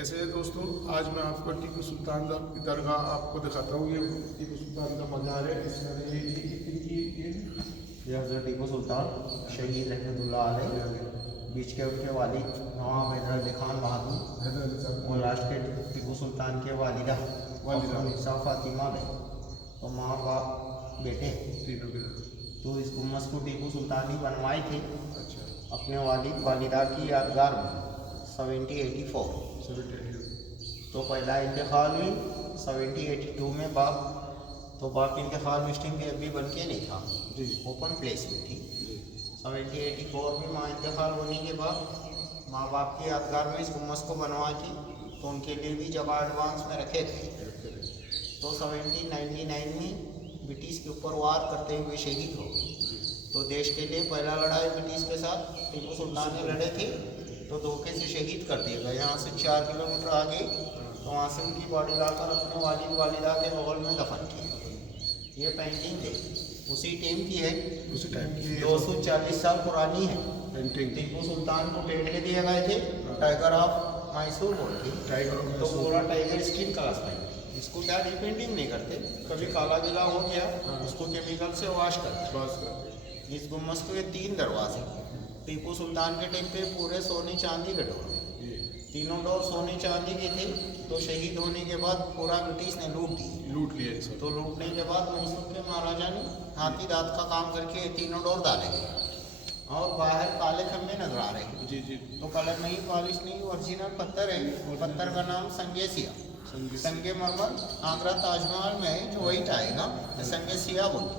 कैसे है दोस्तों, आज मैं आपको टीपू सुल्तान की दरगाह आपको दिखाता हूँ। ये टीपू सुल्तान का मज़ार है। इसमें ये हज़रत टीपू सुल्तान शहीद रहमतुल्लाह अलैह बीच के उनके वालिद नवाब हैदर अली खान बहादुर और राष्ट्र के टीपू सुल्तान के वालिदा मिर्ज़ा फातिमा बेगम और माँ बाप बेटे तीनों के। तो इस गुम्बद को टीपू सुल्तान ही बनवाए थे अच्छा, अपने वालिद वालिदा की यादगार में 1784। तो पहला इंतकाल हुई 1782 में बाप इंतकाल मुस्लिम के अभी बन के नहीं था जी, ओपन प्लेस में थी। 1784 में माँ इंतकाल होने के बाद माँ बाप की यादगार में इस गुम्बद को बनवाई थी, तो उनके लिए भी जगह एडवांस में रखे गए। तो 1799 में ब्रिटिश के ऊपर वार करते हुए शहीद हो गए। तो देश के लिए पहला लड़ाई ब्रिटिश के साथ टीपू सुल्तान ने लड़े थे, तो धोखे से शहीद कर दिया गया। यहाँ से 4 किलोमीटर आगे, तो वहाँ से उनकी बॉडी लाकर अपने वालिद वालिदा के बगल में दफन किया। ये पेंटिंग है उसी टाइम की है, उसी टाइम की 240 साल पुरानी है। पेंटिंग। टीपू सुल्तान को टेढ़े दिए गए थे, टाइगर ऑफ मैसूर बोलते टाइगर तो पूरा टाइगर स्किन का पेंट। इसको क्या रिपेंटिंग नहीं करते, कभी काला गीला हो गया उसको केमिकल से वॉश करते। इस गुम्बद को ये 3 दरवाजे, टीपू सुल्तान के टाइम पे पूरे सोने चांदी के डोर, तीनों डोर सोने चांदी के थे। तो शहीद होने के बाद पूरा ब्रिटिश ने लूट लिया। तो लूटने के बाद मैसूर के महाराजा ने हाथी दांत का काम करके तीनों डोर डाले गए और बाहर काले खंभे नजर आ रहे हैं। जी। तो कलर नहीं, पॉलिश नहीं, ओरिजिनल पत्थर है। पत्थर का नाम संगेसिया, संगे मरमर आगरा ताजमहल में है जो वही आएगा, संगेसिया बोलते।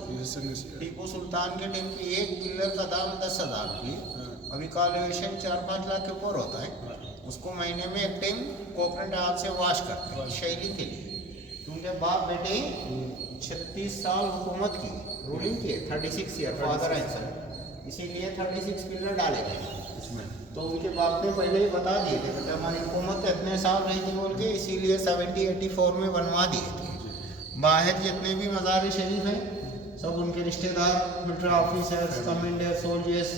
टीपू सुल्तान के टाइम पे एक पिलर का दाम 10,000 रुपये, अभी का वैल्यूएशन 4-5 लाख के ऊपर होता है। उसको महीने में एक टाइम कोकोनट ऑयल से वॉश करते हैं शैली के लिए। क्योंकि बाप बेटे 36 साल हुकूमत की रूलिंग की है, 36 ईयर फादर एंड सन, इसीलिए 36 पिलर डाले गए इसमें। तो उनके बाप ने पहले ही बता दिए थे कि हमारी हुकूमत इतने साल रही थी बोल के, इसीलिए 1784 में बनवा दिए थे। बाहर जितने भी मज़ार शरीफ हैं सब उनके रिश्तेदार, मिलिट्री ऑफिसर्स, कमांडर, सोल्जर्स,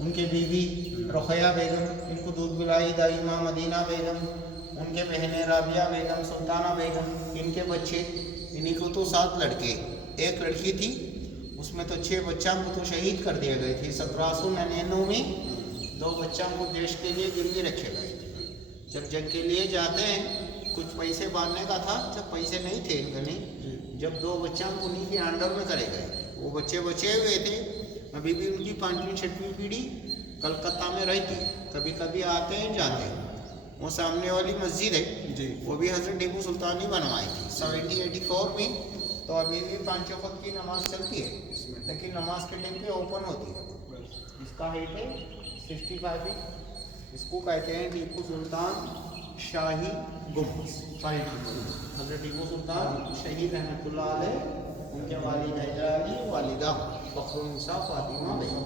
उनके बीवी रुखैया बेगम, इनको दूध पिलाई दाइमा मदीना बेगम, उनके बहनें राबिया बेगम, सुल्ताना बेगम, इनके बच्चे, इन्हीं को तो 7 लड़के, एक लड़की थी, उसमें तो 6 बच्चों को तो शहीद कर दिए गए थे। 1799 में 2 बच्चों को देश के लिए गिरवी रखे गए थे। जब जंग के लिए जाते हैं कुछ पैसे बांधने का था, जब पैसे नहीं थे इनके, जब 2 बच्चों को उन्हीं के अंडर में करे गए, वो बच्चे बचे हुए थे। अभी भी उनकी 5वीं-6वीं पीढ़ी कलकत्ता में रहती है, कभी कभी आते हैं जाते हैं। वो सामने वाली मस्जिद है जी, वो भी हज़रत टीपू सुल्तान ही बनवाई थी 1784 में। तो अभी भी 5 वक्त की नमाज चलती है इसमें, लेकिन नमाज के टाइम पे ओपन होती है। इसका हाइट है 65 फीट। इसको कहते हैं टीपू सुल्तान शाही गुम्बद। हज़रत टीपू सुल्तान शहीद रहमतुल्लाह अलैह, उनके वालिद हैदर अली, वालिदा फखरुन्निसा फातिमा बेगम।